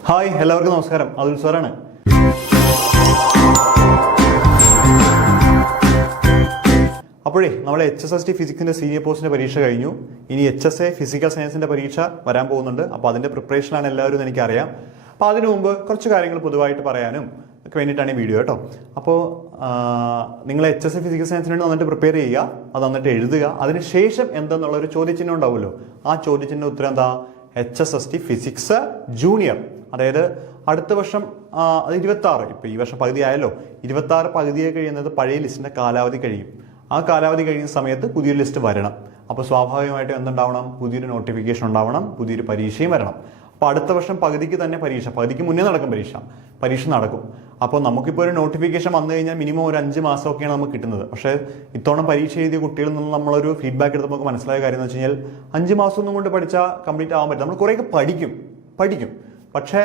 Hi, എല്ലാവർക്കും നമസ്കാരം. അതുൽ സാറാണ്. അപ്പോഴേ നമ്മുടെ HSST ഫിസിക്സിന്റെ സീനിയർ പോസ്റ്റിന്റെ പരീക്ഷ കഴിഞ്ഞു. ഇനി HSA ഫിസിക്കൽ സയൻസിന്റെ പരീക്ഷ വരാൻ പോകുന്നുണ്ട്. അപ്പോൾ അതിന്റെ പ്രിപ്പറേഷനാണ് എല്ലാവരും എന്ന് എനിക്കറിയാം. അപ്പോൾ അതിനു മുമ്പ് കുറച്ച് കാര്യങ്ങൾ പൊതുവായിട്ട് പറയാനും ഒക്കെ വേണ്ടിയിട്ടാണ് ഈ വീഡിയോ കേട്ടോ. അപ്പോൾ നിങ്ങൾ HSA ഫിസിക്കൽ സയൻസിന് വേണ്ടി നന്നിട്ട് പ്രിപ്പയർ ചെയ്യുക, അത് നന്നിട്ട് എഴുതുക. അതിനുശേഷം എന്തെന്നുള്ളൊരു ചോദ്യചിഹ്നം ഉണ്ടാവുമല്ലോ, ആ ചോദ്യചിഹ്നം ഉത്തരം എന്താ? HSST physics junior. അതായത് അടുത്ത വർഷം അത് 26, ഇപ്പം ഈ വർഷം പകുതി ആയല്ലോ, 26 പകുതിയെ കഴിയുന്നത് പഴയ ലിസ്റ്റിന്റെ കാലാവധി കഴിയും. ആ കാലാവധി കഴിയുന്ന സമയത്ത് പുതിയൊരു ലിസ്റ്റ് വരണം. അപ്പോൾ സ്വാഭാവികമായിട്ടും എന്തുണ്ടാവണം? പുതിയൊരു നോട്ടിഫിക്കേഷൻ ഉണ്ടാവണം, പുതിയൊരു പരീക്ഷയും വരണം. അപ്പോൾ അടുത്ത വർഷം പകുതിക്ക് തന്നെ പകുതിക്ക് മുന്നേ നടക്കും പരീക്ഷ നടക്കും. അപ്പോൾ നമുക്കിപ്പോൾ ഒരു നോട്ടിഫിക്കേഷൻ വന്നു കഴിഞ്ഞാൽ മിനിമം ഒരു 5 മാസമൊക്കെയാണ് നമുക്ക് കിട്ടുന്നത്. പക്ഷേ ഇത്തവണ പരീക്ഷ എഴുതിയ കുട്ടികളിൽ നിന്ന് നമ്മളൊരു ഫീഡ്ബാക്ക് എടുത്ത് നമുക്ക് മനസ്സിലായ കാര്യം എന്ന് വെച്ച് കഴിഞ്ഞാൽ 5 മാസം ഒന്നും കൊണ്ട് പഠിച്ചാൽ കംപ്ലീറ്റ് ആവാൻ പറ്റില്ല. നമ്മൾ കുറേയൊക്കെ പഠിക്കും, പക്ഷേ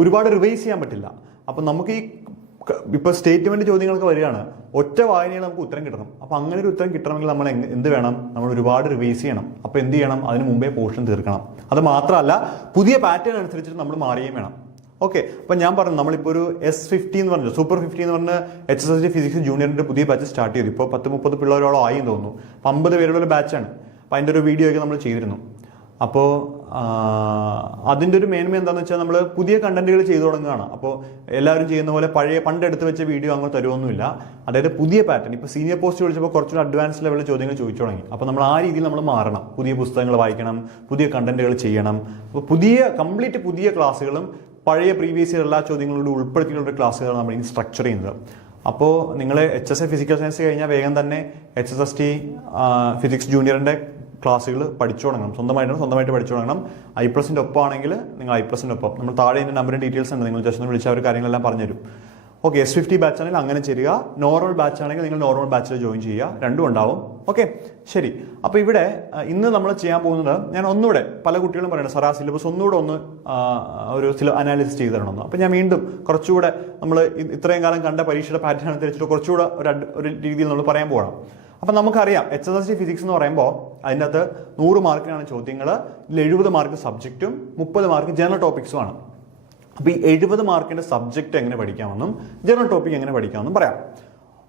ഒരുപാട് റിവൈസ് ചെയ്യാൻ പറ്റില്ല. അപ്പം നമുക്ക് ഇപ്പോൾ സ്റ്റേറ്റ്മെന്റ് ചോദ്യങ്ങളൊക്കെ വരികയാണ്, ഒറ്റ വായനയിൽ നമുക്ക് ഉത്തരം കിട്ടണം. അപ്പോൾ അങ്ങനെ ഒരു ഉത്തരം കിട്ടണമെങ്കിൽ നമ്മൾ എന്ത് വേണം? നമ്മൾ ഒരുപാട് റിവൈസ് ചെയ്യണം. അപ്പോൾ എന്ത് ചെയ്യണം? അതിന് മുമ്പേ പോർഷൻ തീർക്കണം. അത് മാത്രമല്ല, പുതിയ പാറ്റേൺ അനുസരിച്ചിട്ട് നമ്മൾ മാറുകയും വേണം. ഓക്കെ, അപ്പം ഞാൻ പറഞ്ഞു, നമ്മളിപ്പോൾ ഒരു S50 എന്ന് പറഞ്ഞു, സൂപ്പർ 50 എന്ന് പറഞ്ഞ് HSST ഫിസിക്സ് ജൂനിയറിന്റെ പുതിയ ബാച്ച് സ്റ്റാർട്ട് ചെയ്തു. ഇപ്പോൾ 10-30 പിള്ളേരോളം ആയി തോന്നുന്നു. 50 പേരുടെ ഒരു ബാച്ചാണ്. അപ്പം അതിൻ്റെ ഒരു വീഡിയോ ഒക്കെ നമ്മൾ ചെയ്തിരുന്നു. അപ്പോൾ അതിൻ്റെ ഒരു മേന്മ എന്താണെന്ന് വെച്ചാൽ നമ്മൾ പുതിയ കണ്ടന്റുകൾ ചെയ്തു തുടങ്ങുകയാണ്. അപ്പോൾ എല്ലാവരും ചെയ്യുന്ന പോലെ പണ്ട് എടുത്ത് വെച്ച വീഡിയോ അങ്ങനെ തരുമൊന്നുമില്ല. അതായത് പുതിയ പാറ്റേൺ. ഇപ്പോൾ സീനിയർ പോസ്റ്റ് വിളിച്ചപ്പോൾ കുറച്ചുകൂടി അഡ്വാൻസ് ലെവലിൽ ചോദ്യങ്ങൾ ചോദിച്ചു തുടങ്ങി. അപ്പോൾ നമ്മൾ ആ രീതിയിൽ നമ്മൾ മാറണം. പുതിയ പുസ്തകങ്ങൾ വായിക്കണം, പുതിയ കണ്ടന്റുകൾ ചെയ്യണം. അപ്പോൾ കംപ്ലീറ്റ് പുതിയ ക്ലാസ്സുകളും പഴയ പ്രീവിയസ് ഇയർ എല്ലാ ചോദ്യങ്ങളോട് ഉൾപ്പെടുത്തിയുള്ള ക്ലാസ്സുകളാണ് നമ്മൾ ഇനി സ്ട്രക്ചർ ചെയ്യുന്നത്. അപ്പോൾ നിങ്ങൾ HSA ഫിസിക്കൽ സയൻസ് കഴിഞ്ഞാൽ വേഗം തന്നെ HSST ഫിസിക്സ് ജൂനിയറിൻ്റെ ക്ലാസ്സുകൾ പഠിച്ചു തുടങ്ങണം. സ്വന്തമായിട്ട് പഠിച്ചു തുടങ്ങണം. I+ന്റെ ഒപ്പമാണെങ്കിൽ നിങ്ങൾ I+ന്റെ ഒപ്പം, നമ്മൾ താഴെ ഇതിൻ്റെ നമ്പറും ഡീറ്റെയിൽസ് ഉണ്ട്, നിങ്ങൾ ജസ്റ്റ് ഒന്ന് വിളിച്ച ഒരു കാര്യങ്ങളെല്ലാം പറഞ്ഞുതരും. ഓക്കെ, S50 ബാച്ച് ആണെങ്കിൽ അങ്ങനെ ചെയ്യുക. നോർമൽ ബാച്ച് ആണെങ്കിൽ നിങ്ങൾ നോർമൽ ബാച്ചിൽ ജോയിൻ ചെയ്യുക. രണ്ടും ഉണ്ടാവും. ഓക്കെ, ശരി. അപ്പോൾ ഇവിടെ ഇന്ന് നമ്മൾ ചെയ്യാൻ പോകുന്നത്, ഞാൻ ഒന്നുകൂടെ പല കുട്ടികളും പറയുന്നത് സാർ ആ സിലബസ് ഒന്നുകൂടെ ഒരു അനാലിസിസ് ചെയ്ത് തരണമെന്ന്. അപ്പോൾ ഞാൻ വീണ്ടും കുറച്ചുകൂടെ നമ്മൾ ഇത്രയും കാലം കണ്ട പരീക്ഷയുടെ പാറ്റേൺ അനുസരിച്ചിട്ട് കുറച്ചുകൂടെ ഒരു രീതിയിൽ നമ്മൾ പറയാൻ പോകണം. അപ്പം നമുക്കറിയാം HSST ഫിസിക്സ് എന്ന് പറയുമ്പോൾ അതിൻ്റെ അകത്ത് 100 മാർക്കിനാണ് ചോദ്യങ്ങൾ. ഇതിൽ 70 മാർക്ക് സബ്ജക്റ്റും 30 മാർക്ക് ജനറൽ ടോപ്പിക്സുമാണ്. അപ്പോൾ ഈ 70 മാർക്കിൻ്റെ സബ്ജക്റ്റ് എങ്ങനെ പഠിക്കാമെന്നും ജനറൽ ടോപ്പിക് എങ്ങനെ പഠിക്കാമെന്നും പറയാം.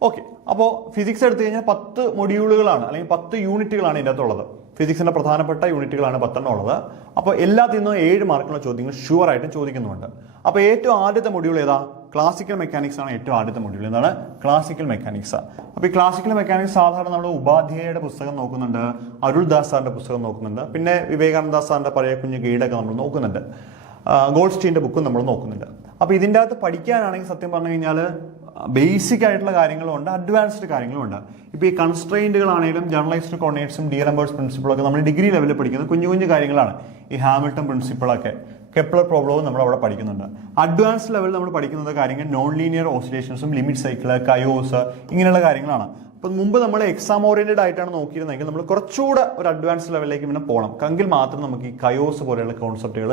ഓക്കെ, അപ്പോൾ ഫിസിക്സ് എടുത്തു കഴിഞ്ഞാൽ 10 മൊഡ്യൂളുകളാണ്, അല്ലെങ്കിൽ 10 യൂണിറ്റുകളാണ് ഇതിൻ്റെ അകത്തുള്ളത്. ഫിസിക്സിൻ്റെ പ്രധാനപ്പെട്ട യൂണിറ്റുകളാണ് 10 ഉള്ളത്. അപ്പോൾ എല്ലാത്തിൽ നിന്നും 7 മാർക്കുള്ള ചോദ്യങ്ങൾ ഷുവറായിട്ടും ചോദിക്കുന്നുണ്ട്. അപ്പോൾ ഏറ്റവും ആദ്യത്തെ മൊഡ്യൂൾ ഏതാ? ക്ലാസിക്കൽ മെക്കാനിക്സ് ആണ് ഏറ്റവും ആദ്യത്തെ മൊഡ്യൂൾ. എന്താണ്? Classical mechanics. അപ്പോൾ ഈ ക്ലാസിക്കൽ മെക്കാനിക്സ് സാധാരണ നമ്മൾ ഉപാധ്യായയുടെ പുസ്തകം നോക്കുന്നുണ്ട്, അരുൾദാസ് സാറിന്റെ പുസ്തകം നോക്കുന്നുണ്ട്, പിന്നെ വിവേകാനന്ദ സാറിന്റെ പഴയ കുഞ്ഞു ഗൈഡൊക്കെ നമ്മൾ നോക്കുന്നുണ്ട്, ഗോൾഡ്സ്റ്റീൻ്റെ ബുക്കും നമ്മൾ നോക്കുന്നുണ്ട്. അപ്പോൾ ഇതിൻ്റെ അകത്ത് പഠിക്കാനാണെങ്കിൽ സത്യം പറഞ്ഞു കഴിഞ്ഞാൽ ബേസിക് ആയിട്ടുള്ള കാര്യങ്ങളും ഉണ്ട്, അഡ്വാൻസ്ഡ് കാര്യങ്ങളും ഉണ്ട്. ഇപ്പോൾ ഈ കൺസ്ട്രെയിൻറ്റുകളാണെങ്കിലും ജനറലൈസ്ഡ് കോർഡിനേറ്റ്സും ഡിയലംബേർട്സ് പ്രിൻസിപ്പിളൊക്കെ നമ്മൾ ഡിഗ്രി ലെവലിൽ പഠിക്കുന്ന കുഞ്ഞു കാര്യങ്ങളാണ്. ഈ ഹാമിൽട്ടൺ പ്രിൻസിപ്പിളൊക്കെ, കെപ്ലർ പ്രോബ്ലവും നമ്മൾ അവിടെ പഠിക്കുന്നുണ്ട്. അഡ്വാൻസ് ലെവലിൽ നമ്മൾ പഠിക്കുന്ന കാര്യങ്ങൾ നോൺ ലീനിയർ ഓസിലേഷൻസും ലിമിറ്റ് സൈക്കിള്, കയോസ്, ഇങ്ങനെയുള്ള കാര്യങ്ങളാണ്. അപ്പം മുമ്പ് നമ്മൾ എക്സാം ഓറിയന്റഡ് ആയിട്ടാണ് നോക്കിയിരുന്നെങ്കിൽ നമ്മൾ കുറച്ചുകൂടെ ഒരു അഡ്വാൻസ് ലെവലിലേക്ക് പിന്നെ പോകണം. എങ്കിൽ മാത്രം നമുക്ക് ഈ കയോസ് പോലെയുള്ള കോൺസെപ്റ്റുകൾ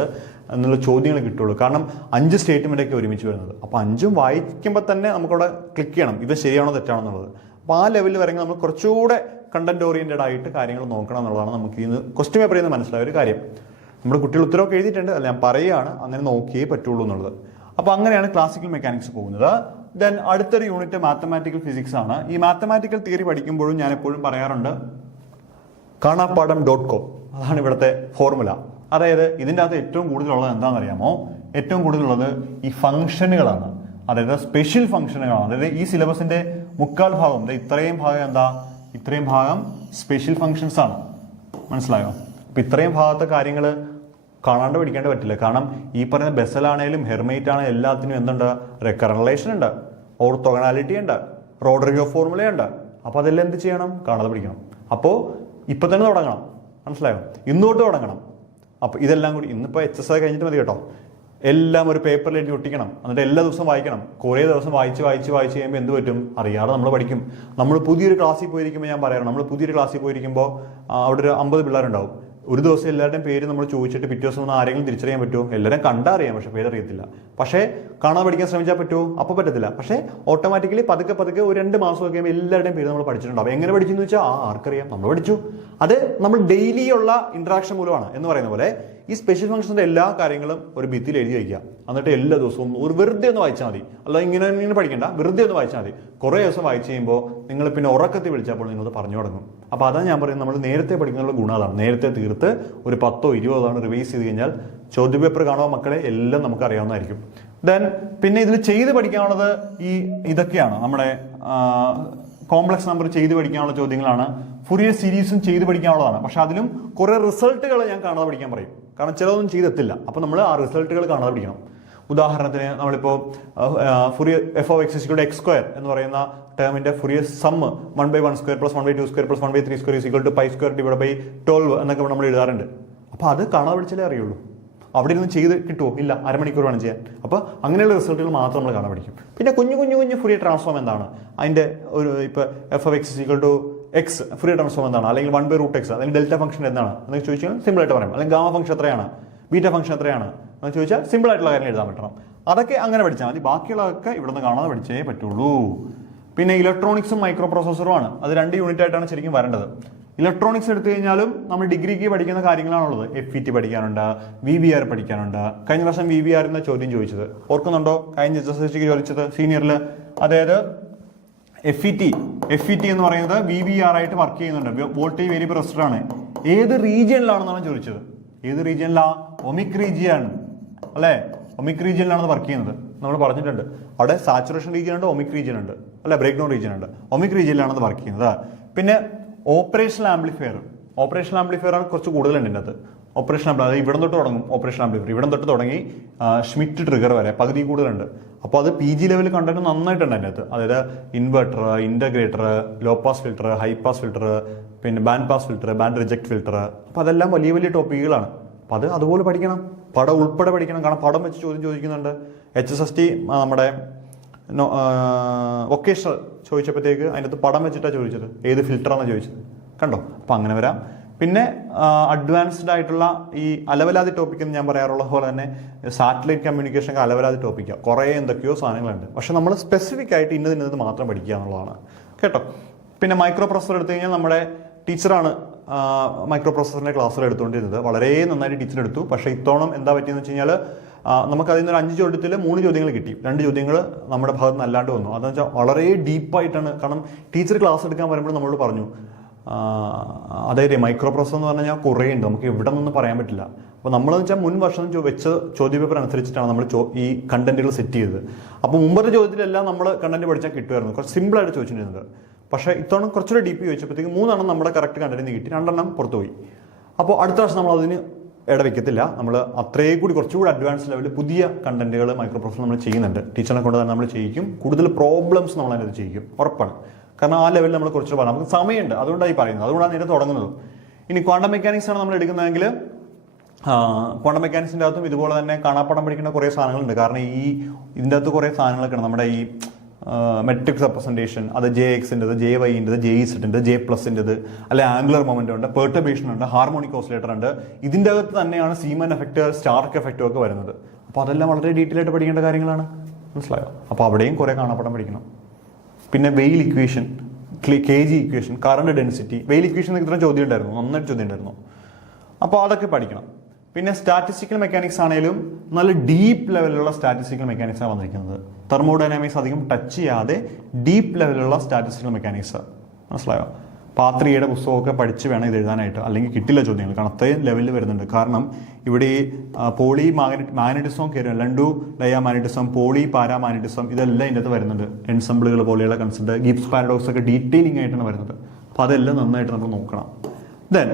എന്നുള്ള ചോദ്യങ്ങൾ കിട്ടുള്ളൂ. കാരണം 5 സ്റ്റേറ്റ്മെൻ്റൊക്കെ ഒരുമിച്ച് വരുന്നത്. അപ്പോൾ 5ഉം വായിക്കുമ്പോൾ തന്നെ നമുക്കവിടെ ക്ലിക്ക് ചെയ്യണം, ഇത് ശരിയാണോ തെറ്റാണോ എന്നുള്ളത്. അപ്പോൾ ആ ലെവലിൽ വരെങ്കിൽ നമ്മൾ കുറച്ചുകൂടെ കണ്ടന്റ് ഓറിയന്റഡ് ആയിട്ട് കാര്യങ്ങൾ നോക്കണം എന്നുള്ളതാണ് നമുക്ക് ഇന്ന് ക്വസ്റ്റ്യൻ പേപ്പറിൽ നിന്ന് മനസ്സിലായ ഒരു കാര്യം. നമ്മുടെ കുട്ടികൾ ഉത്തരവൊക്കെ എഴുതിയിട്ടുണ്ട്, അല്ല ഞാൻ പറയുകയാണ്, അങ്ങനെ നോക്കിയേ പറ്റുള്ളൂ എന്നുള്ളത്. അപ്പോൾ അങ്ങനെയാണ് ക്ലാസിക്കൽ മെക്കാനിക്സ് പോകുന്നത്. ദെൻ അടുത്തൊരു യൂണിറ്റ് മാത്തമാറ്റിക്കൽ ഫിസിക്സ് ആണ്. ഈ മാത്തമാറ്റിക്കൽ തിയറി പഠിക്കുമ്പോഴും ഞാൻ എപ്പോഴും പറയാറുണ്ട് കാണാപ്പാടം.com, അതാണ് ഇവിടുത്തെ ഫോർമുല. അതായത് ഇതിൻ്റെ അകത്ത് ഏറ്റവും കൂടുതലുള്ളത് എന്താണെന്നറിയാമോ? ഏറ്റവും കൂടുതലുള്ളത് ഈ ഫംഗ്ഷനുകളാണ്, അതായത് സ്പെഷ്യൽ ഫംഗ്ഷനുകളാണ്. അതായത് ഈ സിലബസിന്റെ 3/4 ഭാഗം, ഇത്രയും ഭാഗം എന്താ? ഇത്രയും ഭാഗം സ്പെഷ്യൽ ഫംഗ്ഷൻസ് ആണ്. മനസ്സിലായോ? അപ്പം ഇത്രയും ഭാഗത്തെ കാര്യങ്ങൾ കാണാണ്ട് പഠിക്കേണ്ട പറ്റില്ല. കാരണം ഈ പറയുന്ന ബെസലാണേലും ഹെർമൈറ്റ് ആണെങ്കിലും എല്ലാത്തിനും എന്തുണ്ട്? റെക്കറന്റ് റിലേഷൻ ഉണ്ട്, ഓർത്തോഗണാലിറ്റി ഉണ്ട്, റോഡ്രിഗോ ഫോർമുല ഉണ്ട്. അപ്പോൾ അതെല്ലാം എന്ത് ചെയ്യണം? കാണാതെ പഠിക്കണം. അപ്പോൾ ഇപ്പം തന്നെ തുടങ്ങണം. മനസ്സിലായോ? ഇന്നോട്ട് തുടങ്ങണം. അപ്പോൾ ഇതെല്ലാം കൂടി ഇന്നിപ്പോൾ HSA കഴിഞ്ഞിട്ട് മതി കേട്ടോ. എല്ലാം ഒരു പേപ്പറിൽ എഴുതി ഒട്ടിക്കണം, എന്നിട്ട് എല്ലാ ദിവസവും വായിക്കണം. കുറേ ദിവസം വായിച്ച് കഴിയുമ്പോൾ എന്ത് പറ്റും? അറിയാതെ നമ്മൾ പഠിക്കും. നമ്മൾ പുതിയൊരു ക്ലാസ്സിൽ പോയിരിക്കുമ്പോൾ, ഞാൻ പറയാറ്, നമ്മൾ പുതിയൊരു ക്ലാസ്സിൽ പോയിരിക്കുമ്പോൾ അവിടെ ഒരു 50 പിള്ളേരുണ്ടാവും. ഒരു ദിവസം എല്ലാവരുടെയും പേര് നമ്മൾ ചോദിച്ചിട്ട് പിറ്റേ ദിവസം ഒന്ന് ആരെങ്കിലും തിരിച്ചറിയാൻ പറ്റുമോ? എല്ലാവരും കണ്ടറിയാം, പക്ഷെ പേരറിയത്തില്ല. പക്ഷേ കാണാതെ പഠിക്കാൻ ശ്രമിച്ചാൽ പറ്റുമോ? അപ്പോൾ പറ്റത്തില്ല. പക്ഷേ ഓട്ടോമാറ്റിക്കലി പതുക്കെ പതുക്കെ ഒരു 2 മാസമൊക്കെ കഴിയുമ്പോൾ എല്ലാവരുടെയും പേര് നമ്മൾ പഠിച്ചിട്ടുണ്ടാവും. എങ്ങനെ പഠിച്ചെന്ന് വെച്ചാൽ ആർക്കറിയാം, നമ്മൾ പഠിച്ചു. അത് നമ്മൾ ഡെയിലി ഉള്ള ഇന്ററാക്ഷൻ മൂലമാണ്. എന്ന് പറയുന്ന പോലെ ഈ സ്പെഷ്യൽ ഫംഗ്ഷന്റെ എല്ലാ കാര്യങ്ങളും ഒരു ഭിത്തിയിൽ എഴുതി വയ്ക്കുക. എന്നിട്ട് എല്ലാ ദിവസവും ഒരു വെറുതെ ഒന്ന് വായിച്ചാൽ മതി. അല്ല ഇങ്ങനെ പഠിക്കണ്ട, വെറുതെ ഒന്ന് വായിച്ചാൽ മതി. കുറേ ദിവസം വായിച്ചു കഴിയുമ്പോൾ നിങ്ങൾ പിന്നെ ഉറക്കത്തിൽ വിളിച്ചപ്പോൾ നിങ്ങൾ പറഞ്ഞു തുടങ്ങും. അപ്പോൾ അതാണ് ഞാൻ പറയുന്നത്, നമ്മൾ നേരത്തെ പഠിക്കുന്നതിനുള്ള ഗുണം അതാണ്. നേരത്തെ തീർത്ത് ഒരു 10 or 20 തവണ റിവൈസ് ചെയ്ത് കഴിഞ്ഞാൽ ചോദ്യപേപ്പർ കാണുക മക്കളെ എല്ലാം നമുക്ക് അറിയാവുന്നതായിരിക്കും. ദെൻ പിന്നെ ഇതിൽ ചെയ്ത് പഠിക്കാനുള്ളത് ഇതൊക്കെയാണ്. നമ്മുടെ കോംപ്ലക്സ് നമ്പർ ചെയ്ത് പഠിക്കാനുള്ള ചോദ്യങ്ങളാണ്. ഫുറിയർ സീരീസും ചെയ്ത് പഠിക്കാനുള്ളതാണ്. പക്ഷെ അതിലും കുറെ റിസൾട്ടുകൾ ഞാൻ കാണാതെ പഠിക്കാൻ പറയും. കാരണം ചിലതൊന്നും ചെയ്തെത്തില്ല. അപ്പോൾ നമ്മൾ ആ റിസൾട്ടുകൾ കാണാതെ പഠിക്കണം. ഉദാഹരണത്തിന് നമ്മളിപ്പോൾ ഫുറിയർ f(x)(x²) എന്ന് പറയുന്ന ടേമിന്റെ ഫുറിയർ സം 1/1² + 1/2² + 1/3² = π² / 12 എന്നൊക്കെ നമ്മൾ എഴുതാറുണ്ട്. അപ്പോൾ അത് കാണാതെ പഠിച്ചാലേ അറിയുള്ളൂ. അവിടെ ഇരുന്ന് ചെയ്ത് കിട്ടുമോ? ഇല്ല, അരമണിക്കൂർ വേണം ചെയ്യാൻ. അപ്പോൾ അങ്ങനെയുള്ള റിസൾട്ടുകൾ മാത്രം നമ്മൾ കാണാൻ പഠിക്കും. പിന്നെ കുഞ്ഞു ഫുറിയർ ട്രാൻസ്ഫോം എന്താണ്, അതിന്റെ ഒരു ഇപ്പോൾ f(x) ഫുറിയർ ട്രാൻസ്ഫോം എന്താണ്, അല്ലെങ്കിൽ 1/√x അല്ലെങ്കിൽ ഡെൽറ്റ ഫംഗ്ഷൻ എന്താണ് എന്നൊക്കെ ചോദിച്ചാൽ സിമ്പിൾ ആയിട്ട് പറയാം. അല്ലെങ്കിൽ ഗാമ ഫംഗ്ഷൻ എത്രയാണ്, ബീറ്റ ഫംഗ്ഷൻ എത്രയാണ് എന്ന് ചോദിച്ചാൽ സിമ്പിൾ ആയിട്ടുള്ള കാര്യം എഴുതാൻ പറ്റണം. അതൊക്കെ അങ്ങനെ പഠിച്ചാൽ മതി. ബാക്കിയുള്ളതൊക്കെ ഇവിടുന്ന് കാണാതെ പഠിച്ചേ പറ്റുള്ളൂ. പിന്നെ ഇലക്ട്രോണിക്സും മൈക്രോ പ്രോസസ്സറുമാണ്. അത് 2 യൂണിറ്റ് ആയിട്ടാണ് ശരിക്കും വരേണ്ടത്. ഇലക്ട്രോണിക്സ് എടുത്തു കഴിഞ്ഞാലും നമ്മൾ ഡിഗ്രിക്ക് പഠിക്കുന്ന കാര്യങ്ങളാണുള്ളത്. FET പഠിക്കാനുണ്ട്, VBR പഠിക്കാനുണ്ട്. കഴിഞ്ഞ പ്രാവശ്യം VBR എന്ന ചോദ്യം ചോദിച്ചത് ഓർക്കുന്നുണ്ടോ? കഴിഞ്ഞ HSSTക്ക് ചോദിച്ചത് സീനിയറിൽ. അതായത് FET എന്ന് പറയുന്നത് VBR ആയിട്ട് വർക്ക് ചെയ്യുന്നുണ്ട്. വോൾട്ടേജ് വേരിയബിൾ റെസിസ്റ്റർ ആണ്. ഏത് റീജിയനിലാണെന്നാണ് ചോദിച്ചത്. ഏത് റീജിയനിലാ? ഒമിക് റീജിയൻ അല്ലേ? ഒമിക് റീജിയനിലാണ് വർക്ക് ചെയ്യുന്നത്. നമ്മൾ പറഞ്ഞിട്ടുണ്ട് അവിടെ സാച്ചുറേഷൻ റീജിയൻ ഉണ്ട്, ഒമിക് റീജിയൻ ഉണ്ട് അല്ലെ, ബ്രേക്ക് ഡൗൺ റീജിയൻ ഉണ്ട്. ഒമിക് റീജിയനിലാണ് വർക്ക് ചെയ്യുന്നത്. പിന്നെ ഓപ്പറേഷണൽ ആംപ്ലിഫയർ ആണ് കുറച്ച് കൂടുതലുണ്ട് ഇതിനകത്ത്. ഓപ്പറേഷൻ ആംപ്ലിഫയർ അത് ഇവിടെ തൊട്ട് തുടങ്ങും. ഓപ്പറേഷൻ ആംപ്ലിഫയർ ഇവിടെ തൊട്ട് തുടങ്ങി ഷ്മിറ്റ് ട്രിഗർ വരെ പകുതി കൂടുതലുണ്ട്. അപ്പോൾ അത് PG ലെവൽ കണ്ടന്റ് നന്നായിട്ടുണ്ട് അതിനകത്ത്. അതായത് inverter, integrator, low pass filter, high pass filter, പിന്നെ band pass filter, band reject filter. അപ്പോൾ അതെല്ലാം വലിയ ടോപ്പിക്കുകളാണ്. അപ്പോൾ അത് അതുപോലെ പഠിക്കണം. പടം ഉൾപ്പെടെ പഠിക്കണം. കാരണം പടം വെച്ച് ചോദ്യം ചോദിക്കുന്നുണ്ട്. HSST നമ്മുടെ വൊക്കേഷണൽ ചോദിച്ചപ്പോഴത്തേക്ക് അതിനകത്ത് പടം വെച്ചിട്ടാണ് ചോദിച്ചത്. ഏത് ഫിൽറ്ററാണെന്ന് ചോദിച്ചത് കണ്ടോ. അപ്പോൾ അങ്ങനെ വരാം. പിന്നെ അഡ്വാൻസ്ഡ് ആയിട്ടുള്ള ഈ അലവലാതി ടോപ്പിക് എന്ന് ഞാൻ പറയാറുള്ള പോലെ തന്നെ സാറ്റലൈറ്റ് കമ്മ്യൂണിക്കേഷൻ അലവലാതി ടോപ്പിക്കാണ്. കുറേ എന്തൊക്കെയോ സാധനങ്ങളുണ്ട്. പക്ഷെ നമ്മൾ സ്പെസിഫിക് ആയിട്ട് ഇന്നത് മാത്രം പഠിക്കുക എന്നുള്ളതാണ് കേട്ടോ. പിന്നെ മൈക്രോ പ്രോസസർ എടുത്തു കഴിഞ്ഞാൽ നമ്മുടെ ടീച്ചറാണ് മൈക്രോ പ്രോസസറിന്റെ ക്ലാസ്സിൽ എടുത്തുകൊണ്ടിരുന്നത്. വളരെ നന്നായിട്ട് ടീച്ചർ എടുത്തു. പക്ഷേ ഇത്തവണ എന്താ പറ്റിയെന്ന് വെച്ച് കഴിഞ്ഞാൽ നമുക്ക് അതിൽ നിന്ന് 5 ചോദ്യത്തിൽ 3 ചോദ്യങ്ങൾ കിട്ടി. 2 ചോദ്യങ്ങൾ നമ്മുടെ ഭാഗത്ത് നിന്ന് അല്ലാണ്ട് വന്നു. അതെന്ന് വെച്ചാൽ വളരെ ഡീപ്പായിട്ടാണ്. കാരണം ടീച്ചർ ക്ലാസ് എടുക്കാൻ വരുമ്പോൾ നമ്മളോട് പറഞ്ഞു, അതായത് മൈക്രോ പ്രോസസർ എന്ന് പറഞ്ഞാൽ കുറേ ഉണ്ട്, നമുക്ക് എവിടെ നിന്ന് പറയാൻ പറ്റില്ല. അപ്പോൾ നമ്മളെന്ന് വെച്ചാൽ മുൻ വർഷം വെച്ച ചോദ്യപേപ്പർ അനുസരിച്ചിട്ടാണ് നമ്മൾ ഈ കണ്ടന്റുകൾ സെറ്റ് ചെയ്തത്. അപ്പോൾ മുമ്പത്തെ ചോദ്യത്തിലെല്ലാം നമ്മൾ കണ്ടന്റ് പഠിച്ചാൽ കിട്ടുമായിരുന്നു. കുറച്ച് സിമ്പിളായിട്ട് ചോദിച്ചിരുന്നത്. പക്ഷേ ഇത്തവണ കുറച്ചുകൂടെ ഡീപ്പ് ചോദിച്ചപ്പോഴത്തേക്ക് 3 നമ്മുടെ കറക്റ്റ് കണ്ടന്റ് കിട്ടി, 2 പുറത്തുപോയി. അപ്പോൾ അടുത്ത വർഷം നമ്മൾ അതിന് ഇടവെക്കത്തില്ല. നമ്മൾ അത്രയും കൂടി കുറച്ചുകൂടി അഡ്വാൻസ് ലെവലിൽ പുതിയ കണ്ടന്റുകൾ മൈക്രോ പ്രോസസർ നമ്മൾ ചെയ്യുന്നുണ്ട്. ടീച്ചറിനെ കൊണ്ട് തന്നെ നമ്മൾ ചെയ്യിക്കും. കൂടുതൽ പ്രോബ്ലംസ് നമ്മൾ അതിനകത്ത് ചെയ്യിക്കും, ഉറപ്പാണ്. കാരണം ആ ലെവലിൽ നമ്മൾ കുറച്ചുകൂടെ പറയാം. നമുക്ക് സമയമുണ്ട്, അതുകൊണ്ടാണ് ഈ പറയുന്നത്. അതുകൊണ്ടാണ് നേരെ തുടങ്ങുന്നത്. ഇനി ക്വാണ്ടം മെക്കാനിക്സ് ആണ് നമ്മൾ എടുക്കുന്നതെങ്കിൽ ക്വാണ്ടം മെക്കാനിക്സിൻ്റെ അകത്തും ഇതുപോലെ തന്നെ കാണാപ്പാടം പഠിക്കുന്ന കുറേ സാധനങ്ങളുണ്ട്. കാരണം ഇതിൻ്റെ അകത്ത് കുറേ സാധനങ്ങളൊക്കെയാണ്. നമ്മുടെ ഈ മെട്രിക്സ് റെപ്രസെൻറ്റേഷൻ, അത് JX-ൻ്റെത്, JY-ൻ്റെത്, JZ-ൻ്റെത്, J+-ൻ്റെത്, അല്ലെ ആംഗുലർ മൊമെന്റ് ഉണ്ട്, പെർട്ടർബേഷൻ ഉണ്ട്, ഹാർമോണിക് ഓസിലേറ്റർ ഉണ്ട്. ഇതിൻ്റെ അകത്ത് തന്നെയാണ് സീമൻ എഫക്റ്റ്, സ്റ്റാർക്ക് എഫക്റ്റും ഒക്കെ വരുന്നത്. അപ്പോൾ അതെല്ലാം വളരെ ഡീറ്റെയിൽ ആയിട്ട് പഠിക്കേണ്ട കാര്യങ്ങളാണ്. മനസ്സിലായോ? അപ്പോൾ അവിടെയും കുറേ കാണാപ്പാടം പഠിക്കണം. പിന്നെ വെയിൽ equation, KG equation, current density. വെയിൽ ഇക്വേഷൻ ഇത്ര ചോദ്യം ഉണ്ടായിരുന്നു, നന്നായിട്ട് ചോദ്യം ഉണ്ടായിരുന്നു. അപ്പോൾ അതൊക്കെ പഠിക്കണം. പിന്നെ സ്റ്റാറ്റിസ്റ്റിക്കൽ മെക്കാനിക്സ് ആണെങ്കിലും നല്ല ഡീപ്പ് ലെവലിലുള്ള സ്റ്റാറ്റിസ്റ്റിക്കൽ മെക്കാനിക്സാണ് വന്നിരിക്കുന്നത്. തെർമോഡൈനാമിക്സ് അധികം ടച്ച് ചെയ്യാതെ ഡീപ്പ് ലെവലിലുള്ള സ്റ്റാറ്റിസ്റ്റിക്കൽ മെക്കാനിക്സ്. മനസ്സിലായോ? പാത്രിയുടെ പുസ്തകമൊക്കെ പഠിച്ച് വേണം ഇത് എഴുതാനായിട്ട്, അല്ലെങ്കിൽ കിട്ടില്ല ചോദ്യങ്ങൾ. കാരണം അത്രയും ലെവലിൽ വരുന്നുണ്ട്. കാരണം ഇവിടെ ഈ പോളി മാഗ്നറ്റിസം കയറും, ലണ്ടു ഡയാമാഗ്നറ്റിസം, പോളി പാരാമാഗ്നറ്റിസം, ഇതെല്ലാം ഇതിൻ്റെ അകത്ത് വരുന്നുണ്ട്. എൻസംബിളുകൾ പോലെയുള്ള കൺസെപ്റ്റ്, ഗിബ്സ് പാരഡോക്സ് ഒക്കെ ഡീറ്റെയിലിംഗ് ആയിട്ടാണ് വരുന്നത്. അപ്പോൾ അതെല്ലാം നന്നായിട്ട് നമ്മൾ നോക്കണം. ദെൻ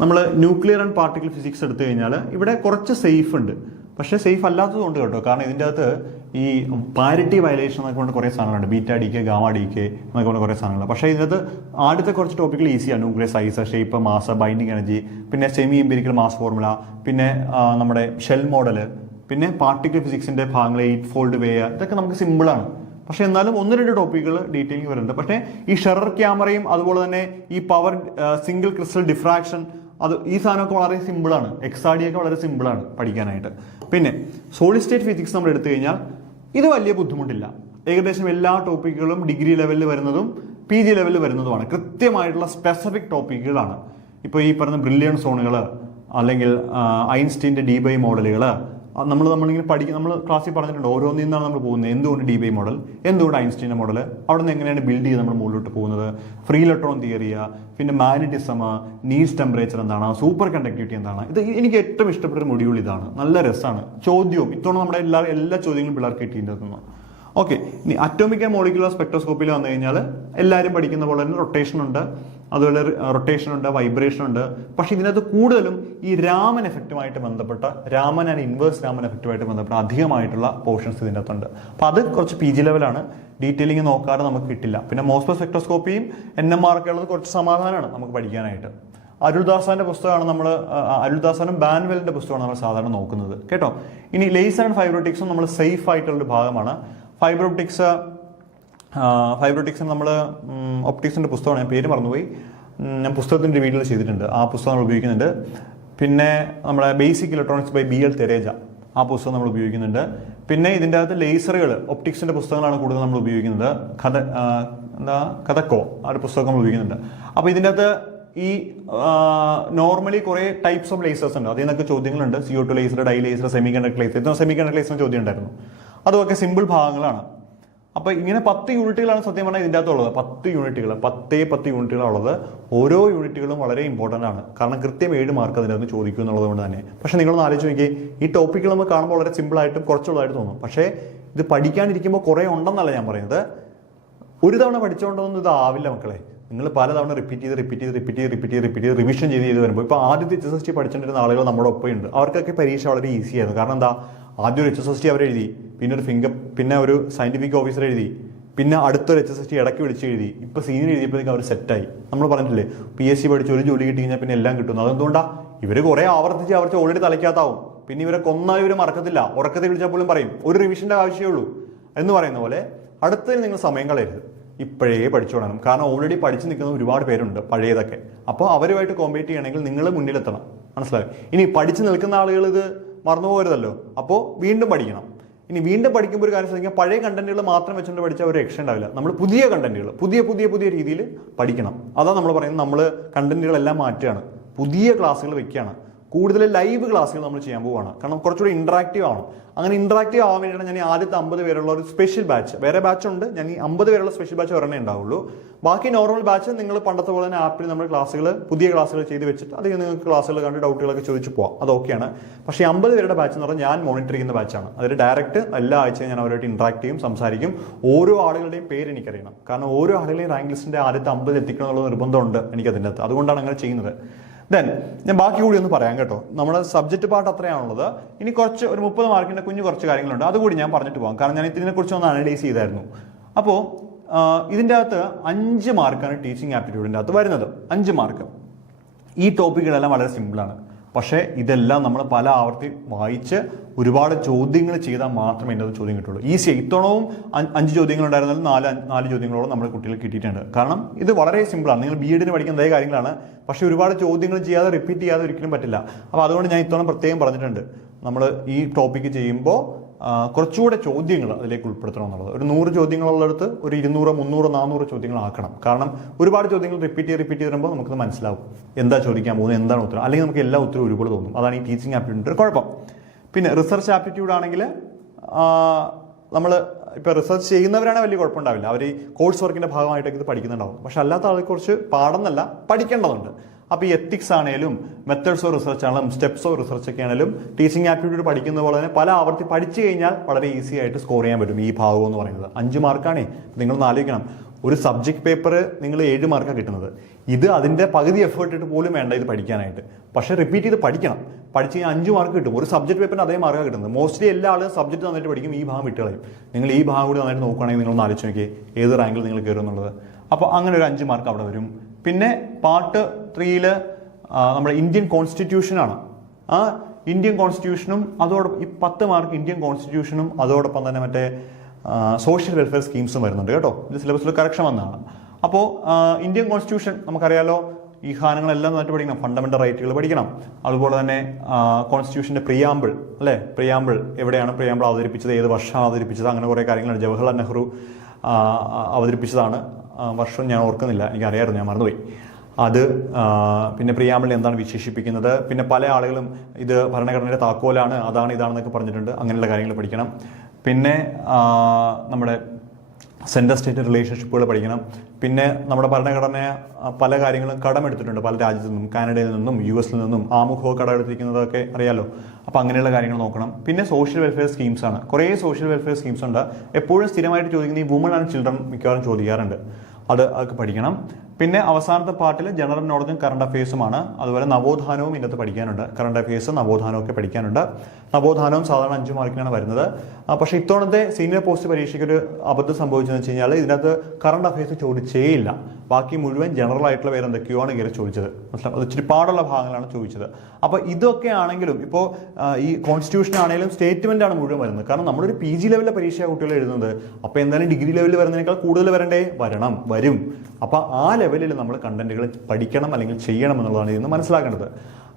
നമ്മൾ ന്യൂക്ലിയർ ആൻഡ് പാർട്ടിക്കിൾ ഫിസിക്സ് എടുത്തു കഴിഞ്ഞാൽ ഇവിടെ കുറച്ച് സേഫ് ഉണ്ട്. പക്ഷേ സേഫ് അല്ലാത്തതുകൊണ്ട് കേട്ടോ. കാരണം ഇതിൻ്റെ അകത്ത് ഈ പാരിറ്റി വയലേഷൻ എന്നൊക്കെ കൊണ്ട് കുറേ സാധനങ്ങളുണ്ട്. ബീറ്റ DK, ഗാമ DK എന്നൊക്കെ കൊണ്ട് കുറേ സാധനങ്ങൾ. പക്ഷേ ഇതിനകത്ത് ആദ്യത്തെ കുറച്ച് ടോപ്പിക്കുകൾ ഈസിയാണ്. Nuclear size, shape, mass, binding energy, പിന്നെ സെമി എംപിരിക്കൽ മാസ് ഫോർമുല, പിന്നെ നമ്മുടെ ഷെൽ മോഡൽ, പിന്നെ പാർട്ടിക്കിൾ ഫിസിക്സിൻ്റെ ഭാഗങ്ങൾ 8 ഫോൾഡ് വേ, ഇതൊക്കെ നമുക്ക് സിമ്പിളാണ്. പക്ഷെ എന്നാലും 1-2 ടോപ്പിക്കുകൾ ഡീറ്റെയിലിംഗ് വരുന്നുണ്ട്. പക്ഷേ ഈ ഷെറർ ക്യാമറയും അതുപോലെ തന്നെ ഈ പവർ സിംഗിൾ ക്രിസ്റ്റൽ ഡിഫ്രാക്ഷൻ, അത് ഈ സാധനമൊക്കെ വളരെ സിമ്പിളാണ്. എക്സാഡിയൊക്കെ വളരെ സിമ്പിളാണ് പഠിക്കാനായിട്ട്. പിന്നെ സോളിഡ് സ്റ്റേറ്റ് ഫിസിക്സ് നമ്മൾ എടുത്തു കഴിഞ്ഞാൽ ഇത് വലിയ ബുദ്ധിമുട്ടില്ല. ഏകദേശം എല്ലാ ടോപ്പിക്കുകളും ഡിഗ്രി ലെവലിൽ വരുന്നതും PG ലെവലിൽ വരുന്നതുമാണ്. കൃത്യമായിട്ടുള്ള സ്പെസിഫിക് ടോപ്പിക്കുകളാണ്. ഇപ്പോൾ ഈ പറഞ്ഞ ബ്രില്യൺ സോണുകൾ, അല്ലെങ്കിൽ ഐൻസ്റ്റീൻ്റെ ഡി-ബൈ മോഡലുകൾ, നമ്മളിങ്ങനെ നമ്മൾ ക്ലാസ്സിൽ പറഞ്ഞിട്ടുണ്ട്. ഓരോന്നിൽ നിന്നാണ് നമ്മൾ പോകുന്നത്. എന്തുകൊണ്ട് ഡി-ബൈ മോഡൽ, എന്തുകൊണ്ട് ഐൻസ്റ്റീൻ്റെ മോഡൽ, അവിടെ നിന്ന് എങ്ങനെയാണ് ബിൽഡ് ചെയ്ത് നമ്മൾ മുകളിലോട്ട് പോകുന്നത്, ഫ്രീ ഇലക്ട്രോൺ തിയറിയ, പിന്നെ മാഗ്നറ്റിസം, നീഡ്സ് ടെമ്പറേച്ചർ എന്താണ്, സൂപ്പർ കണ്ടക്ടിവിറ്റി എന്താണ്. ഇത് എനിക്ക് ഏറ്റവും ഇഷ്ടപ്പെട്ട ഒരു മൊഡ്യൂൾ ഇതാണ്. നല്ല രസമാണ്. ചോദ്യവും ഇത്തവണ നമ്മുടെ എല്ലാ ചോദ്യങ്ങളും പിള്ളേർക്ക് കിട്ടിയിട്ടുണ്ടെന്ന്. ഓക്കെ, ഇനി അറ്റോമിക് ആൻഡ് മോളിക്കുലർ സ്പെക്ട്രോസ്കോപ്പിയിൽ വന്നു കഴിഞ്ഞാൽ എല്ലാവരും പഠിക്കുന്ന പോലെ തന്നെ റൊട്ടേഷൻ ഉണ്ട്, അതുപോലെ റൊട്ടേഷൻ ഉണ്ട്, വൈബ്രേഷൻ ഉണ്ട്. പക്ഷെ ഇതിനകത്ത് കൂടുതലും ഈ രാമൻ എഫക്റ്റുമായിട്ട് ബന്ധപ്പെട്ട, രാമൻ ആൻഡ് ഇൻവേഴ്സ് രാമൻ എഫക്റ്റുമായിട്ട് ബന്ധപ്പെട്ട അധികമായിട്ടുള്ള പോർഷൻസ് ഇതിൻ്റെ അകത്തുണ്ട്. അപ്പോൾ അത് കുറച്ച് PG ലെവലാണ്. ഡീറ്റെയിലിംഗ് നോക്കാതെ നമുക്ക് കിട്ടില്ല. പിന്നെ മോസ്ഫോ സ്പെക്ട്രോസ്കോപ്പിയും NMR ഒക്കെ ഉള്ളത് കുറച്ച് സമാധാനമാണ് നമുക്ക് പഠിക്കാനായിട്ട്. അരുൾദാസാന്റെ പുസ്തകമാണ് അരുൾദാസാനും ബാൻവെലിന്റെ പുസ്തകമാണ് നമ്മൾ സാധാരണ നോക്കുന്നത് കേട്ടോ. ഇനി ലേസർ ആൻഡ് ഫൈബ്രോട്ടിക്സും നമ്മൾ സേഫ് ആയിട്ടുള്ളൊരു ഭാഗമാണ്. ഫൈബ്രോട്ടിക്സ് നമ്മൾ ഒപ്റ്റിക്സിന്റെ പുസ്തകമാണ്, ഞാൻ പേര് മറന്നുപോയി. ഞാൻ പുസ്തകത്തിന്റെ വീഡിയോ ചെയ്തിട്ടുണ്ട്. ആ പുസ്തകം നമ്മൾ ഉപയോഗിക്കുന്നുണ്ട്. പിന്നെ നമ്മുടെ ബേസിക് ഇലക്ട്രോണിക്സ് ബൈ BL തെരേജ, ആ പുസ്തകം നമ്മൾ ഉപയോഗിക്കുന്നുണ്ട്. പിന്നെ ഇതിൻ്റെ അകത്ത് ലേസറുകൾ, ഒപ്റ്റിക്സിന്റെ പുസ്തകങ്ങളാണ് കൂടുതൽ നമ്മൾ ഉപയോഗിക്കുന്നത്. കഥക്കോ ആ ഒരു പുസ്തകം നമ്മൾ ഉപയോഗിക്കുന്നുണ്ട്. അപ്പോൾ ഇതിൻ്റെ അകത്ത് ഈ നോർമലി കുറേ ടൈപ്സ് ഓഫ് ലേസേഴ്സ് ഉണ്ട്. അതിൽ നിന്നൊക്കെ ചോദ്യങ്ങളുണ്ട്. CO2 laser, dye laser, semiconductor laser. Semiconductor ലേസറിന് ചോദ്യം ഉണ്ടായിരുന്നു. അതുമൊക്കെ സിമ്പിൾ ഭാഗങ്ങളാണ്. അപ്പോൾ ഇങ്ങനെ 10 യൂണിറ്റുകളാണ് സത്യം പറഞ്ഞാൽ ഇതിൻ്റെ അകത്തുള്ളത്. 10 യൂണിറ്റുകൾ, 10 യൂണിറ്റുകളുള്ളത്. ഓരോ യൂണിറ്റുകളും വളരെ ഇമ്പോർട്ടൻ്റ് ആണ്. കാരണം കൃത്യം 7 മാർക്ക് അതിൻ്റെ അകത്ത് ചോദിക്കും എന്നുള്ളത് കൊണ്ട് തന്നെ. പക്ഷേ നിങ്ങളൊന്ന് ആലോചിച്ച് നോക്കിയേ, ഈ ടോപ്പിക്കുകൾ നമ്മൾ കാണുമ്പോൾ വളരെ സിമ്പിളായിട്ടും കുറച്ചുള്ളതായിട്ട് തോന്നും. പക്ഷേ ഇത് പഠിക്കാനിരിക്കുമ്പോൾ കുറേ ഉണ്ടെന്നല്ല ഞാൻ പറയുന്നത്. ഒരു തവണ പഠിച്ചുകൊണ്ടൊന്നും ഇതാവില്ല മക്കളെ. നിങ്ങൾ പലതവണ റിപ്പീറ്റ് ചെയ്ത് റിവിഷൻ ചെയ്ത് വരുമ്പോൾ, ഇപ്പോൾ ആദ്യത്തെ HSST പഠിച്ചിട്ടിരുന്ന ആളുകൾ നമ്മുടെ ഒപ്പം ഉണ്ട്. അവർക്കൊക്കെ പരീക്ഷ വളരെ ഈസി ആയിരുന്നു. കാരണം എന്താ, ആദ്യം ഒരു HSST അവരെഴുതി, പിന്നെ ഒരു സയന്റിഫിക് ഓഫീസർ എഴുതി, പിന്നെ അടുത്തൊരു HSST ഇടയ്ക്ക് വിളിച്ച് എഴുതി, ഇപ്പോൾ സീനിയർ എഴുതിയപ്പോഴേക്കും അവർ സെറ്റായി. നമ്മൾ പറഞ്ഞിട്ടില്ലേ, PSC പഠിച്ച് ഒരു ജോലി കിട്ടി കഴിഞ്ഞാൽ പിന്നെ എല്ലാം കിട്ടുന്നു. അതെന്തുകൊണ്ടാണ്? ഇവർ കുറേ ആവർത്തിച്ച് ഓൾറെഡി തലയ്ക്കാത്താവും. പിന്നെ ഇവരെ കൊന്നാലും ഇവർ മറക്കത്തില്ല. ഉറക്കത്തിൽ വിളിച്ചാൽ പോലും പറയും ഒരു റിവിഷൻ്റെ ആവശ്യമേ ഉള്ളൂ എന്ന് പറയുന്ന പോലെ. അടുത്തതിന് നിങ്ങൾ സമയം കളയരുത്, ഇപ്പോഴേ പഠിച്ചു തുടങ്ങണം. കാരണം ഓൾറെഡി പഠിച്ചു നിൽക്കുന്ന ഒരുപാട് പേരുണ്ട് പഴയതൊക്കെ. അപ്പോൾ അവരുമായിട്ട് കോമ്പീറ്റ് ചെയ്യണമെങ്കിൽ നിങ്ങൾ മുന്നിലെത്തണം. മനസ്സിലായി? ഇനി പഠിച്ചു നിൽക്കുന്ന ആളുകൾ ഇത് മറന്നു പോകരുതല്ലോ. അപ്പോൾ വീണ്ടും പഠിക്കണം. ഇനി വീണ്ടും പഠിക്കുമ്പോൾ ഒരു കാര്യം ശ്രദ്ധിക്കുക, പഴയ കണ്ടന്റുകൾ മാത്രം വെച്ചുകൊണ്ട് പഠിച്ചാൽ ഒരു രക്ഷ ഉണ്ടാവില്ല. നമ്മൾ പുതിയ കണ്ടന്റുകൾ പുതിയ രീതിയിൽ പഠിക്കണം. അതാണ് നമ്മൾ പറയുന്നത്. നമ്മൾ കണ്ടന്റുകളെല്ലാം മാറ്റുകയാണ്, പുതിയ ക്ലാസ്സുകൾ വെക്കുകയാണ്, കൂടുതൽ ലൈവ് ക്ലാസ്സുകൾ നമ്മൾ ചെയ്യാൻ പോവുകയാണ്. കാരണം കുറച്ചുകൂടി ഇൻട്രാക്റ്റീവ് ആണ്. അങ്ങനെ ഇൻട്രാക്റ്റീവ് ആവാൻ വേണ്ടിയാണ് ഞാൻ ഈ ആദ്യത്തെ 50 പേരുള്ള ഒരു സ്പെഷ്യൽ ബാച്ച്, വേറെ ബാച്ച് ഉണ്ട്, ഞാൻ ഈ 50 പേരുള്ള സ്പെഷ്യൽ ബാച്ച് ഒരെണ്ണേ ഉണ്ടാവുള്ളൂ. ബാക്കി നോർമൽ ബാച്ച് നിങ്ങൾ പണ്ടത്തെ പോലെ തന്നെ ആപ്പിൽ നമ്മൾ പുതിയ ക്ലാസ്സുകൾ ചെയ്ത് വെച്ചിട്ട് അത് നിങ്ങൾക്ക് ക്ലാസ്സുകൾ കണ്ട് ഡൗട്ടുകളൊക്കെ ചോദിച്ചു പോവാം. അതൊക്കെയാണ്. പക്ഷേ 50 പേരുടെ ബാച്ച് എന്ന് പറഞ്ഞാൽ ഞാൻ മോണിറ്റർ ചെയ്യുന്ന ബാച്ചാണ്. അതിൽ ഡയറക്റ്റ് എല്ലാ ആഴ്ചയും ഞാൻ അവരായിട്ട് ഇൻട്രാക്ട് ചെയ്യും, സംസാരിക്കും. ഓരോ ആളുകളുടെയും പേര് എനിക്കറിയണം. കാരണം ഓരോ ആളുകളെയും റാങ്ക് ലിസ്റ്റിന്റെ ആദ്യത്തെ 50 എത്തിക്കണം എന്നുള്ള നിർബന്ധമുണ്ട് എനിക്ക് അതിൻ്റെ അകത്ത്. അതുകൊണ്ടാണ് അങ്ങനെ ചെയ്യുന്നത്. ദെൻ ഞാൻ ബാക്കി കൂടി ഒന്ന് പറയാം കേട്ടോ. നമ്മുടെ സബ്ജക്റ്റ് പാർട്ട് അത്രയാണുള്ളത്. ഇനി ഒരു 30 മാർക്കിന്റെ കുറച്ച് കാര്യങ്ങളുണ്ട്, അതുകൂടി ഞാൻ പറഞ്ഞിട്ട് പോകാം. കാരണം ഞാൻ ഇതിനെക്കുറിച്ച് ഒന്ന് അനലൈസ് ചെയ്തായിരുന്നു. അപ്പോൾ ഇതിൻ്റെ അകത്ത് 5 മാർക്കാണ് ടീച്ചിങ് ആപ്റ്റിറ്റ്യൂഡിൻ്റെ അകത്ത് വരുന്നത്. 5 മാർക്ക്. ഈ ടോപ്പിക്കുകളെല്ലാം വളരെ സിമ്പിളാണ്. പക്ഷേ ഇതെല്ലാം നമ്മൾ പല ആവർത്തി വായിച്ച് ഒരുപാട് ചോദ്യങ്ങൾ ചെയ്താൽ മാത്രമേ ഇതിൻ്റെ ചോദ്യം കിട്ടുള്ളൂ. ഈസി. ഇത്തവണവും 5 ചോദ്യങ്ങളുണ്ടായിരുന്നാലും 4 ചോദ്യങ്ങളോളം നമ്മുടെ കുട്ടികൾക്ക് കിട്ടിയിട്ടുണ്ട്. കാരണം ഇത് വളരെ സിമ്പിളാണ്. നിങ്ങൾ BEdന് പഠിക്കുന്ന അതേ കാര്യങ്ങളാണ്. പക്ഷേ ഒരുപാട് ചോദ്യങ്ങൾ ചെയ്യാതെ റിപ്പീറ്റ് ചെയ്യാതെ ഒരിക്കലും പറ്റില്ല. അപ്പോൾ അതുകൊണ്ട് ഞാൻ ഇത്തവണ പ്രത്യേകം പറഞ്ഞിട്ടുണ്ട്, നമ്മൾ ഈ ടോപ്പിക്ക് ചെയ്യുമ്പോൾ കുറച്ചുകൂടെ ചോദ്യങ്ങൾ അതിലേക്ക് ഉൾപ്പെടുത്തണം എന്നുള്ളത്. ഒരു 100 ചോദ്യങ്ങളുള്ളിടത്ത് ഒരു 200, 300, 400 ചോദ്യങ്ങളാക്കണം. കാരണം ഒരുപാട് ചോദ്യങ്ങൾ റിപ്പീറ്റ് ചെയ്ത് വരുമ്പോൾ നമുക്കത് മനസ്സിലാവും എന്താ ചോദിക്കാൻ പോകുന്നത്, എന്താണ് ഉത്തരം. അല്ലെങ്കിൽ നമുക്ക് എല്ലാ ഉത്തരവും ഒരുപോലെ തോന്നും. അതാണ് ഈ ടീച്ചിങ് ആപ്റ്റിറ്റ്യൂഡിൻ്റെ ഒരു കുഴപ്പം. പിന്നെ റിസർച്ച് ആപ്റ്റിറ്റ്യൂഡ് ആണെങ്കിൽ നമ്മൾ ഇപ്പോൾ റിസർച്ച് ചെയ്യുന്നവരാണ് വലിയ കുഴപ്പമുണ്ടാവില്ല. അവർ ഈ കോഴ്സ് വർക്കിൻ്റെ ഭാഗമായിട്ടൊക്കെ ഇത് പഠിക്കുന്നുണ്ടാവും. പക്ഷെ അല്ലാത്ത ആൾക്ക് കുറച്ച് പാടെന്നല്ല, പഠിക്കേണ്ടതുണ്ട്. അപ്പോൾ ഈ എത്തിക്സ് ആണെങ്കിലും മെത്തേഡ്സ് ഓഫ് റിസർച്ച് ആണെങ്കിലും സ്റ്റെപ്സ് ഓഫ് റിസർച്ച് ഒക്കെ ആണെങ്കിലും ടീച്ചിങ് ആപ്റ്റിറ്റ്യൂഡ് പഠിക്കുന്ന പോലെ തന്നെ പല ആവർത്തി പഠിച്ചു കഴിഞ്ഞാൽ വളരെ ഈസി ആയിട്ട് സ്കോർ ചെയ്യാൻ പറ്റും. ഈ ഭാഗം എന്ന് പറയുന്നത് 5 മാർക്കാണേ. നിങ്ങളൊന്ന് ആലോചിക്കണം, ഒരു സബ്ജക്ട് പേപ്പർ നിങ്ങൾ 7 മാർക്കാണ് കിട്ടുന്നത്. ഇത് അതിൻ്റെ പകുതി എഫേർട്ട് ഇട്ട് പോലും വേണ്ട ഇത് പഠിക്കാനായിട്ട്. പക്ഷേ റിപ്പീറ്റ് ചെയ്ത് പഠിക്കണം. പഠിച്ച് കഴിഞ്ഞാൽ 5 മാർക്ക് കിട്ടും. ഒരു സബ്ജക്ട് പേപ്പറിന് അതേ മാർക്കാണ് കിട്ടുന്നത്. മോസ്റ്റ്ലി എല്ലാ ആളും സബ്ജക്ട് നന്നായിട്ട് പഠിക്കും, ഈ ഭാഗം വിട്ടുകളയും. നിങ്ങൾ ഈ ഭാഗം കൂടി നന്നായിട്ട് നോക്കുകയാണെങ്കിൽ നിങ്ങളൊന്ന് ആലോചിച്ച് നോക്കിയേ ഏത് റാങ്കിൽ നിങ്ങൾ കയറും എന്നുള്ളത്. അപ്പോൾ അങ്ങനെ ഒരു 5 മാർക്ക് അവിടെ വരും. പിന്നെ പാർട്ട് 3 നമ്മുടെ ഇന്ത്യൻ കോൺസ്റ്റിറ്റ്യൂഷനാണ്. ആ ഇന്ത്യൻ കോൺസ്റ്റിറ്റ്യൂഷനും അതോടൊപ്പം ഈ 10 മാർക്ക് ഇന്ത്യൻ കോൺസ്റ്റിറ്റ്യൂഷനും അതോടൊപ്പം തന്നെ മറ്റേ സോഷ്യൽ വെൽഫെയർ സ്കീംസും വരുന്നുണ്ട് കേട്ടോ. ഇത് സിലബസിൽ കറക്ഷൻ വന്നതാണ്. അപ്പോൾ ഇന്ത്യൻ കോൺസ്റ്റിറ്റ്യൂഷൻ നമുക്കറിയാലോ, ഈ സാധനങ്ങളെല്ലാം നന്നായിട്ട് പഠിക്കണം. ഫണ്ടമെന്റൽ റൈറ്റുകൾ പഠിക്കണം. അതുപോലെ തന്നെ കോൺസ്റ്റിറ്റ്യൂഷന്റെ പ്രിയാമ്പിൾ അല്ലേ, പ്രിയാമ്പിൾ എവിടെയാണ് പ്രിയാമ്പിൾ അവതരിപ്പിച്ചത്, ഏത് വർഷമാണ് അവതരിപ്പിച്ചത്, അങ്ങനെ കുറേ കാര്യങ്ങളുണ്ട്. ജവഹർലാൽ നെഹ്റു അവതരിപ്പിച്ചതാണ്. വർഷം ഞാൻ ഓർക്കുന്നില്ല, എനിക്കറിയാമായിരുന്നു, ഞാൻ മറന്നുപോയി അത്. പിന്നെ പ്രിയാമ്പിളിനെ എന്താണ് വിശേഷിപ്പിക്കുന്നത്, പിന്നെ പല ആളുകളും ഇത് ഭരണഘടനയുടെ താക്കോലാണ്, അതാണ് ഇതാണെന്നൊക്കെ പറഞ്ഞിട്ടുണ്ട്. അങ്ങനെയുള്ള കാര്യങ്ങൾ പഠിക്കണം. പിന്നെ നമ്മുടെ സെൻട്രൽ സ്റ്റേറ്റ് റിലേഷൻഷിപ്പുകൾ പഠിക്കണം. പിന്നെ നമ്മുടെ ഭരണഘടന പല കാര്യങ്ങളും കടമെടുത്തിട്ടുണ്ട് പല രാജ്യത്തു നിന്നും, കാനഡയിൽ നിന്നും US നിന്നും ആമുഖവും കടമെടുത്തിരിക്കുന്നതൊക്കെ അറിയാലോ. അപ്പോൾ അങ്ങനെയുള്ള കാര്യങ്ങൾ നോക്കണം. പിന്നെ സോഷ്യൽ വെൽഫെയർ സ്കീംസ് ആണ്, കുറേ സോഷ്യൽ വെൽഫെയർ സ്കീംസ് ഉണ്ട്. എപ്പോഴും സ്ഥിരമായിട്ട് ചോദിക്കുന്ന ഈ വുമൺ ആൻഡ് ചിൽഡ്രൻ മിക്കവാറും ചോദിക്കാറുണ്ട്, അതൊക്കെ പഠിക്കണം. പിന്നെ അവസാനത്തെ പാർട്ടിൽ ജനറൽ നോളജും കറണ്ട് അഫയേഴ്സുമാണ്. അതുപോലെ നവോത്ഥാനവും ഇതിനകത്ത് പഠിക്കാനുണ്ട്. കറണ്ട് അഫയേഴ്സും നവോത്ഥാനവും ഒക്കെ പഠിക്കാനുണ്ട്. നവോത്ഥാനവും സാധാരണ 5 മാർക്കിനാണ് വരുന്നത്. പക്ഷേ ഇത്തവണത്തെ സീനിയർ പോസ്റ്റ് പരീക്ഷയ്ക്ക് ഒരു അബദ്ധം സംഭവിച്ചതെന്ന് വെച്ച് കഴിഞ്ഞാൽ ഇതിനകത്ത് കറണ്ട് അഫയേഴ്സ് ചോദിച്ചേയില്ല. ബാക്കി മുഴുവൻ ജനറൽ ആയിട്ടുള്ള വേറെ എന്തൊക്കെയാണ് കയറി ചോദിച്ചത്. അത് ഇച്ചിരി പാടുള്ള ഭാഗങ്ങളാണ് ചോദിച്ചത്. അപ്പോൾ ഇതൊക്കെ ആണെങ്കിലും ഇപ്പോൾ ഈ കോൺസ്റ്റിറ്റ്യൂഷൻ ആണെങ്കിലും സ്റ്റേറ്റ്മെന്റ് ആണ് മുഴുവൻ വരുന്നത്. കാരണം നമ്മളൊരു PG ലെവലിലെ പരീക്ഷ കുട്ടികൾ എഴുതുന്നത്. അപ്പോൾ എന്തായാലും ഡിഗ്രി ലെവലിൽ വരുന്നതിനേക്കാൾ കൂടുതൽ വരണ്ടേ, വരും. അപ്പോൾ ആ ലെവലിൽ നമ്മൾ കണ്ടന്റുകൾ പഠിക്കണം അല്ലെങ്കിൽ ചെയ്യണം എന്നുള്ളതാണ് ഇതിന് മനസ്സിലാക്കേണ്ടത്.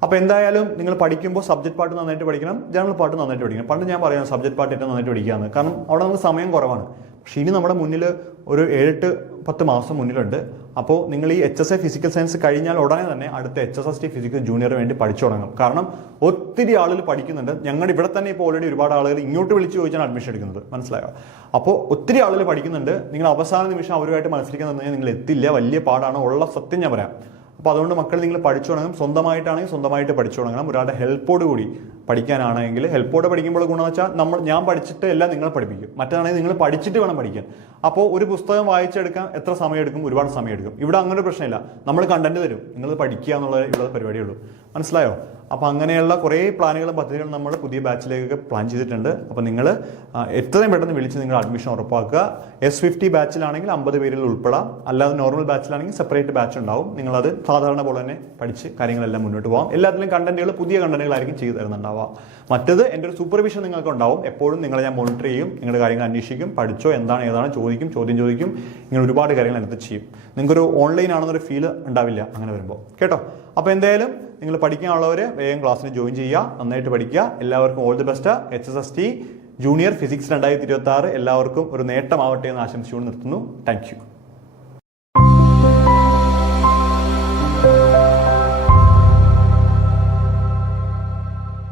അപ്പോൾ എന്തായാലും നിങ്ങൾ പഠിക്കുമ്പോൾ സബ്ജക്ട് പാർട്ട് നന്നായിട്ട് പഠിക്കണം, ജനറൽ പാർട്ട് നന്നായിട്ട് പഠിക്കണം. പണ്ട് ഞാൻ പറയാം സബ്ജക്ട് പാർട്ട് ഏറ്റവും നന്നായിട്ട് പഠിക്കാമെന്ന്, കാരണം അവിടെ നമുക്ക് സമയം കുറവാണ്. പക്ഷേ ഇനി നമ്മുടെ മുന്നിൽ ഒരു 7-10 മാസം മുന്നിലുണ്ട്. അപ്പോൾ നിങ്ങൾ ഈ HSA ഫിസിക്കൽ സയൻസ് കഴിഞ്ഞാൽ ഉടനെ തന്നെ അടുത്ത HSST ഫിസിക്കൽ ജൂനിയർ വേണ്ടി പഠിച്ചു തുടങ്ങും. കാരണം ഒത്തിരി ആളുകൾ പഠിക്കുന്നുണ്ട്. ഞങ്ങളുടെ ഇവിടെ തന്നെ ഇപ്പോൾ ഓൾറെഡി ഒരുപാട് ആളുകൾ ഇങ്ങോട്ട് വിളിച്ച് ചോദിച്ചാണ് അഡ്മിഷൻ എടുക്കുന്നത്, മനസ്സിലായോ? അപ്പോൾ ഒത്തിരി ആളുകൾ പഠിക്കുന്നുണ്ട്. നിങ്ങൾ അവസാന നിമിഷം അവരുമായിട്ട് മത്സരിക്കാൻ തന്നെ നിങ്ങൾ എത്തില്ല, വലിയ പാടാണ്, ഉള്ള സത്യം ഞാൻ പറയാം. അപ്പോൾ അതുകൊണ്ട് മക്കൾ നിങ്ങൾ പഠിച്ചു തുടങ്ങും. സ്വന്തമായിട്ടാണെങ്കിൽ സ്വന്തമായിട്ട് പഠിച്ചു തുടങ്ങണം. ഒരാളുടെ ഹെൽപ്പോട് കൂടി പഠിക്കാനാണെങ്കിൽ ഹെൽപ്പോടെ പഠിക്കുമ്പോൾ ഗുണമെന്ന് വെച്ചാൽ ഞാൻ പഠിച്ചിട്ട് എല്ലാം നിങ്ങളെ പഠിപ്പിക്കും. മറ്റേതാണെങ്കിൽ നിങ്ങൾ പഠിച്ചിട്ട് വേണം പഠിക്കാൻ. അപ്പോൾ ഒരു പുസ്തകം വായിച്ചെടുക്കാൻ എത്ര സമയം എടുക്കും? ഒരുപാട് സമയം എടുക്കും. ഇവിടെ അങ്ങനെ ഒരു പ്രശ്നമില്ല. നമ്മൾ കണ്ടന്റ് തരും, നിങ്ങൾ പഠിക്കുക എന്നുള്ള ഇവിടെ പരിപാടിയുള്ളൂ, മനസ്സിലായോ? അപ്പോൾ അങ്ങനെയുള്ള കുറേ പ്ലാനുകളും പദ്ധതികളും നമ്മൾ പുതിയ ബാച്ചിലേക്കൊക്കെ പ്ലാൻ ചെയ്തിട്ടുണ്ട്. അപ്പോൾ നിങ്ങൾ എത്രയും പെട്ടെന്ന് വിളിച്ച് നിങ്ങൾ അഡ്മിഷൻ ഉറപ്പാക്കുക. S50 ബാച്ചിലാണെങ്കിൽ 50 പേരിൽ ഉൾപ്പെടാം. അല്ലാതെ നോർമൽ ബാച്ചിലാണെങ്കിൽ സെപ്പറേറ്റ് ബാച്ച് ഉണ്ടാവും. നിങ്ങളത് സാധാരണ പോലെ തന്നെ പഠിച്ച് കാര്യങ്ങളെല്ലാം മുന്നോട്ട് പോകാം. എല്ലാത്തിലും കണ്ടന്റുകൾ പുതിയ കണ്ടന്റുകളായിരിക്കും ചെയ്തു തരുന്നുണ്ടാവുക. മറ്റത് എൻ്റെ ഒരു സൂപ്പർവിഷൻ നിങ്ങൾക്ക് ഉണ്ടാവും. എപ്പോഴും നിങ്ങളെ ഞാൻ മോണിറ്റർ ചെയ്യും, നിങ്ങളുടെ കാര്യങ്ങൾ അന്വേഷിക്കും, പഠിച്ചോ എന്താണ് ഏതാണ് ചോദിക്കും, ചോദ്യം ചോദിക്കും. ഇങ്ങനെ ഒരുപാട് കാര്യങ്ങൾ അതിനകത്ത് ചെയ്യും. നിങ്ങൾക്കൊരു ഓൺലൈൻ ആണെന്നൊരു ഫീൽ ഉണ്ടാവില്ല അങ്ങനെ വരുമ്പോൾ, കേട്ടോ? അപ്പോൾ എന്തായാലും നിങ്ങൾ പഠിക്കാനുള്ളവർ വേഗം ക്ലാസ്സിന് ജോയിൻ ചെയ്യുക, നന്നായിട്ട് പഠിക്കുക. എല്ലാവർക്കും all the best. HSST junior physics 2026 എല്ലാവർക്കും ഒരു നേട്ടമാവട്ടെ എന്ന് ആശംസിച്ചുകൊണ്ട് നിർത്തുന്നു. Thank you.